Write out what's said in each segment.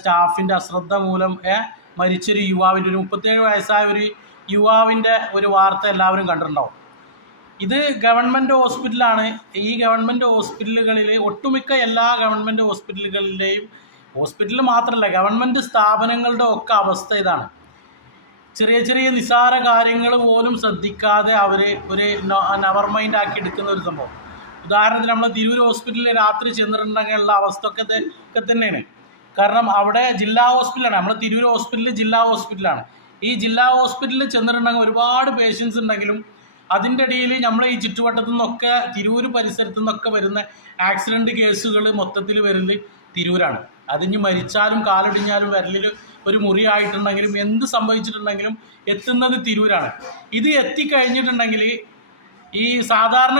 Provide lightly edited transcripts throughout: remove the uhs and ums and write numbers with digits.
സ്റ്റാഫിൻ്റെ അശ്രദ്ധ മൂലം മരിച്ചൊരു യുവാവിൻ്റെ, ഒരു 37 വയസ്സായ ഒരു യുവാവിൻ്റെ ഒരു വാർത്ത എല്ലാവരും കണ്ടിട്ടുണ്ടാവും. ഇത് ഗവൺമെൻറ് ഹോസ്പിറ്റലാണ്. ഈ ഗവൺമെൻറ് ഹോസ്പിറ്റലുകളിൽ ഒട്ടുമിക്ക എല്ലാ ഗവൺമെൻറ് ഹോസ്പിറ്റലുകളിലെയും, ഹോസ്പിറ്റൽ മാത്രമല്ല ഗവൺമെൻറ് സ്ഥാപനങ്ങളുടെ ഒക്കെ അവസ്ഥ ഇതാണ്. ചെറിയ ചെറിയ നിസ്സാര കാര്യങ്ങൾ പോലും ശ്രദ്ധിക്കാതെ അവർ ഒരു നെവർ മൈൻഡ് ആക്കി എടുക്കുന്ന ഒരു സംഭവം. ഉദാഹരണത്തിന് നമ്മൾ തിരൂർ ഹോസ്പിറ്റലിൽ രാത്രി ചെന്നിട്ടുണ്ടെങ്കിലുള്ള അവസ്ഥ ഒക്കെ തന്നെയാണ്. കാരണം അവിടെ ജില്ലാ ഹോസ്പിറ്റലാണ്. നമ്മൾ തിരൂർ ഹോസ്പിറ്റൽ ജില്ലാ ഹോസ്പിറ്റലാണ്. ഈ ജില്ലാ ഹോസ്പിറ്റലിൽ ചെന്നിട്ടുണ്ടെങ്കിൽ ഒരുപാട് പേഷ്യൻസ് ഉണ്ടെങ്കിലും അതിൻ്റെ ഇടയിൽ നമ്മൾ ഈ ചുറ്റുവട്ടത്തു നിന്നൊക്കെ തിരൂർ പരിസരത്തു നിന്നൊക്കെ വരുന്ന ആക്സിഡൻറ്റ് കേസുകൾ മൊത്തത്തിൽ വരുന്നത് തിരൂരാണ്. അതിന് മരിച്ചാലും കാലൊടിഞ്ഞാലും വിരലിൽ ഒരു മുറിയായിട്ടുണ്ടെങ്കിലും എന്ത് സംഭവിച്ചിട്ടുണ്ടെങ്കിലും എത്തുന്നത് തിരൂരാണ്. ഇത് എത്തിക്കഴിഞ്ഞിട്ടുണ്ടെങ്കിൽ ഈ സാധാരണ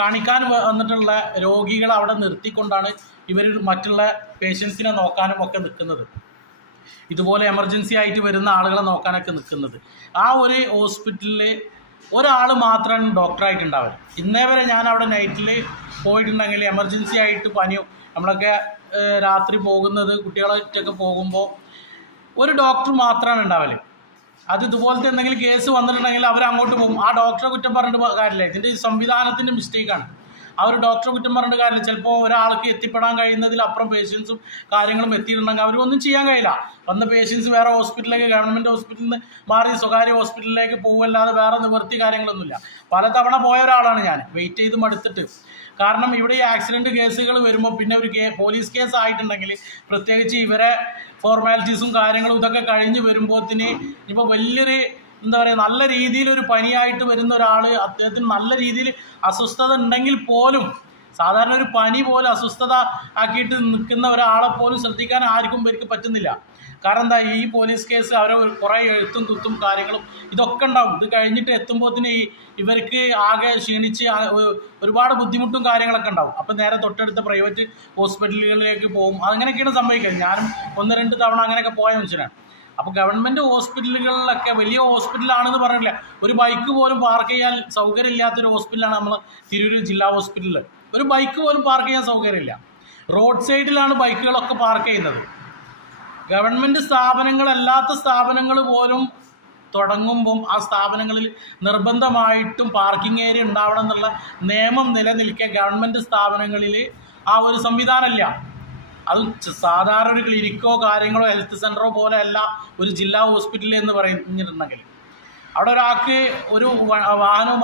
കാണിക്കാൻ വന്നിട്ടുള്ള രോഗികളെ അവിടെ നിർത്തിക്കൊണ്ടാണ് ഇവർ മറ്റുള്ള പേഷ്യൻസിനെ നോക്കാനും ഒക്കെ നിൽക്കുന്നത്. ഇതുപോലെ എമർജൻസി ആയിട്ട് വരുന്ന ആളുകളെ നോക്കാനൊക്കെ നിൽക്കുന്നത്. ആ ഒരു ഹോസ്പിറ്റലിൽ ഒരാൾ മാത്രമാണ് ഡോക്ടറായിട്ടുണ്ടാവുക. ഇന്നേ വരെ ഞാൻ അവിടെ നൈറ്റിൽ പോയിട്ടുണ്ടെങ്കിൽ എമർജൻസി ആയിട്ട് പനിയോ, നമ്മളൊക്കെ രാത്രി പോകുന്നത് കുട്ടികളായിട്ടൊക്കെ പോകുമ്പോൾ ഒരു ഡോക്ടർ മാത്രമാണ് ഉണ്ടാവല്. അത് ഇതുപോലത്തെ എന്തെങ്കിലും കേസ് വന്നിട്ടുണ്ടെങ്കിൽ അവർ അങ്ങോട്ട് പോകും. ആ ഡോക്ടറെ കുറ്റം പറഞ്ഞിട്ട് കാര്യമില്ല, ഇതിൻ്റെ സംവിധാനത്തിൻ്റെ മിസ്റ്റേക്കാണ്. ആ ഒരു ഡോക്ടറെ കുറ്റം പറഞ്ഞിട്ട് കാര്യമില്ല. ചിലപ്പോൾ ഒരാൾക്ക് എത്തിപ്പെടാൻ കഴിയുന്നതിലപ്പുറം പേഷ്യൻസും കാര്യങ്ങളും എത്തിയിട്ടുണ്ടെങ്കിൽ അവർക്കൊന്നും ചെയ്യാൻ കഴിയില്ല. വന്ന പേഷ്യൻസ് വേറെ ഹോസ്പിറ്റലിലേക്ക്, ഗവൺമെൻറ് ഹോസ്പിറ്റലിൽ നിന്ന് മാറി സ്വകാര്യ ഹോസ്പിറ്റലിലേക്ക് പോകുമല്ലാതെ വേറെ നിവൃത്തി കാര്യങ്ങളൊന്നുമില്ല. പലതവണ പോയ ഒരാളാണ് ഞാൻ, വെയിറ്റ് ചെയ്ത് മടുത്തിട്ട്. കാരണം ഇവിടെ ഈ ആക്സിഡൻറ്റ് കേസുകൾ വരുമ്പോൾ പിന്നെ ഒരു പോലീസ് കേസ് ആയിട്ടുണ്ടെങ്കിൽ പ്രത്യേകിച്ച് ഇവരെ ഫോർമാലിറ്റീസും കാര്യങ്ങളും ഇതൊക്കെ കഴിഞ്ഞ് വരുമ്പോഴത്തിന് ഇപ്പോൾ വലിയൊരു എന്താ പറയുക, നല്ല രീതിയിലൊരു പനിയായിട്ട് വരുന്ന ഒരാൾ, അദ്ദേഹത്തിന് നല്ല രീതിയിൽ അസ്വസ്ഥത ഉണ്ടെങ്കിൽ പോലും, സാധാരണ ഒരു പനി പോലും അസ്വസ്ഥത ആക്കിയിട്ട് നിൽക്കുന്ന ഒരാളെ പോലും ശ്രദ്ധിക്കാൻ ആർക്കും ഇവർക്ക് പറ്റുന്നില്ല. കാരണം എന്താ, ഈ പോലീസ് കേസ് അവരെ കുറേ എഴുത്തും കുത്തും കാര്യങ്ങളും ഇതൊക്കെ ഉണ്ടാവും. ഇത് കഴിഞ്ഞിട്ട് എത്തുമ്പോഴത്തേന് ഇവർക്ക് ആകെ ക്ഷീണിച്ച് ഒരുപാട് ബുദ്ധിമുട്ടും കാര്യങ്ങളൊക്കെ ഉണ്ടാവും. അപ്പം നേരെ തൊട്ടടുത്ത പ്രൈവറ്റ് ഹോസ്പിറ്റലുകളിലേക്ക് പോകും. അങ്ങനെയൊക്കെയാണ് സംഭവിക്കുന്നത്. ഞാനും 1-2 തവണ അങ്ങനെയൊക്കെ പോയ മനുഷ്യനാണ്. അപ്പോൾ ഗവൺമെൻറ് ഹോസ്പിറ്റലുകളിലൊക്കെ, വലിയ ഹോസ്പിറ്റലാണെന്ന് പറഞ്ഞില്ല, ഒരു ബൈക്ക് പോലും പാർക്ക് ചെയ്യാൻ സൗകര്യമില്ലാത്തൊരു ഹോസ്പിറ്റലാണ് നമ്മൾ തിരൂർ ജില്ലാ ഹോസ്പിറ്റലിൽ. ഒരു ബൈക്ക് പോലും പാർക്ക് ചെയ്യാൻ സൗകര്യമില്ല. റോഡ് സൈഡിലാണ് ബൈക്കുകളൊക്കെ പാർക്ക് ചെയ്യുന്നത്. ഗവൺമെൻറ് സ്ഥാപനങ്ങളല്ലാത്ത സ്ഥാപനങ്ങൾ പോലും തുടങ്ങുമ്പം ആ സ്ഥാപനങ്ങളിൽ നിർബന്ധമായിട്ടും പാർക്കിംഗ് ഏരിയ ഉണ്ടാവണം എന്നുള്ള നിയമം നിലനിൽക്കെ ഗവൺമെൻറ് സ്ഥാപനങ്ങളിൽ ആ ഒരു സംവിധാനമില്ല. അത് സാധാരണ ഒരു ക്ലിനിക്കോ കാര്യങ്ങളോ ഹെൽത്ത് സെൻ്ററോ പോലെ അല്ല ഒരു ജില്ലാ ഹോസ്പിറ്റൽ എന്ന് പറഞ്ഞിട്ടുണ്ടെങ്കിൽ. അവിടെ ഒരാൾക്ക് ഒരു വാഹനവുമായി